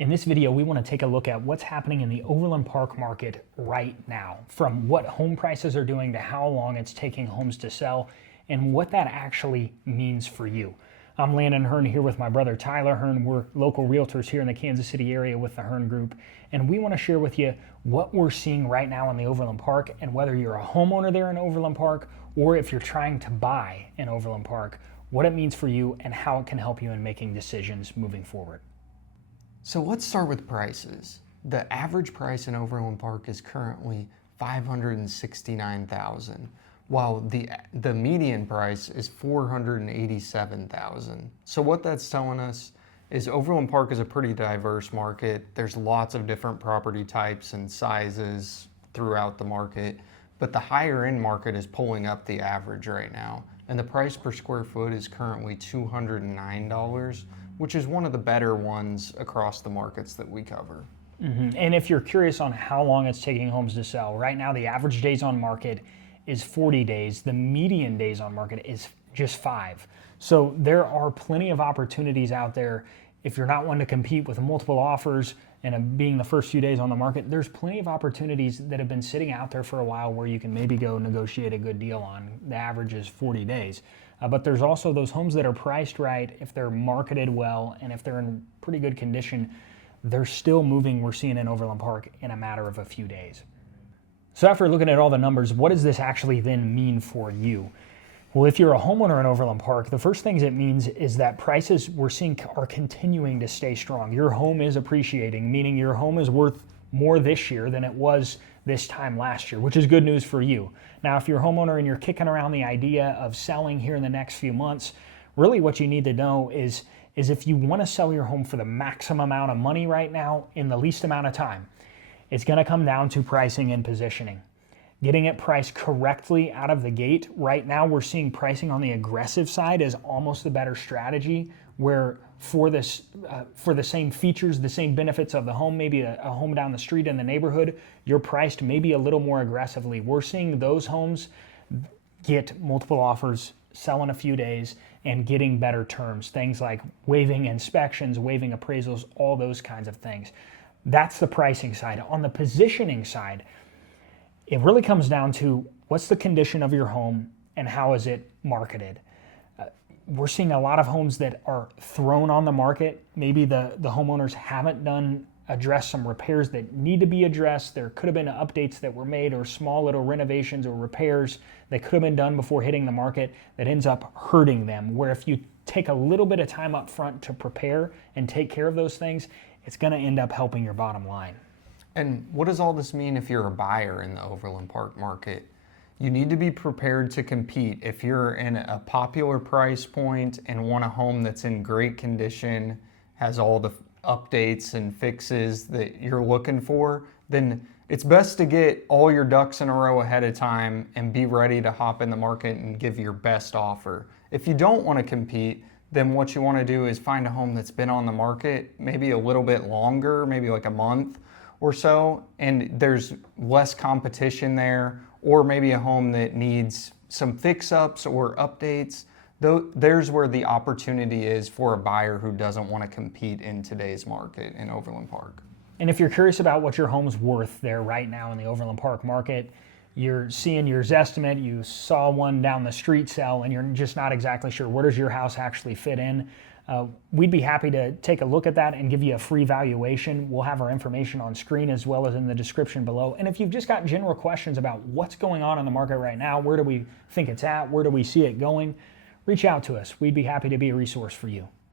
In this video, we want to take a look at what's happening in the Overland Park market right now, from what home prices are doing to how long it's taking homes to sell, and what that actually means for you. I'm Landon Hearn here with my brother Tyler Hearn. We're local realtors here in the Kansas City area with the Hearn Group, and we want to share with you what we're seeing right now in the Overland Park, and whether you're a homeowner there in Overland Park or if you're trying to buy in Overland Park, what it means for you and how it can help you in making decisions moving forward. So let's start with prices. The average price in Overland Park is currently $569,000, while the median price is $487,000. So what that's telling us is Overland Park is a pretty diverse market. There's lots of different property types and sizes throughout the market, but the higher end market is pulling up the average right now. And the price per square foot is currently $209, which is one of the better ones across the markets that we cover. And if you're curious on how long it's taking homes to sell, right now the average days on market is 40 days. The median days on market is just 5. So there are plenty of opportunities out there. If you're not one to compete with multiple offers and being the first few days on the market, there's plenty of opportunities that have been sitting out there for a while where you can maybe go negotiate a good deal on. The average is 40 days. But there's also those homes that are priced right, if they're marketed well, and if they're in pretty good condition, they're still moving, we're seeing in Overland Park, in a matter of a few days. So after looking at all the numbers, what does this actually then mean for you? Well, if you're a homeowner in Overland Park, the first things it means is that prices we're seeing are continuing to stay strong. Your home is appreciating, meaning your home is worth more this year than it was this time last year, which is good news for you. Now, if you're a homeowner and you're kicking around the idea of selling here in the next few months, really what you need to know is if you want to sell your home for the maximum amount of money right now in the least amount of time, it's going to come down to pricing and positioning. Getting it priced correctly out of the gate. Right now, we're seeing pricing on the aggressive side as almost the better strategy, where for the same features, the same benefits of the home, maybe a home down the street in the neighborhood, you're priced maybe a little more aggressively. We're seeing those homes get multiple offers, sell in a few days, and getting better terms. Things like waiving inspections, waiving appraisals, all those kinds of things. That's the pricing side. On the positioning side, it really comes down to what's the condition of your home and how is it marketed. We're seeing a lot of homes that are thrown on the market. Maybe the homeowners haven't addressed some repairs that need to be addressed. There could have been updates that were made or small little renovations or repairs that could have been done before hitting the market that ends up hurting them. Where if you take a little bit of time up front to prepare and take care of those things, it's going to end up helping your bottom line. And what does all this mean if you're a buyer in the Overland Park market? You need to be prepared to compete. If you're in a popular price point and want a home that's in great condition, has all the updates and fixes that you're looking for, then it's best to get all your ducks in a row ahead of time and be ready to hop in the market and give your best offer. If you don't want to compete, then what you want to do is find a home that's been on the market maybe a little bit longer, maybe like a month or so, and there's less competition there, or maybe a home that needs some fix-ups or updates. There's where the opportunity is for a buyer who doesn't want to compete in today's market in Overland Park. And if you're curious about what your home's worth there right now in the Overland Park market, you're seeing your Zestimate, you saw one down the street sell, and you're just not exactly sure where does your house actually fit in, we'd be happy to take a look at that and give you a free valuation. We'll have our information on screen as well as in the description below. And if you've just got general questions about what's going on in the market right now, where do we think it's at, where do we see it going, reach out to us. We'd be happy to be a resource for you.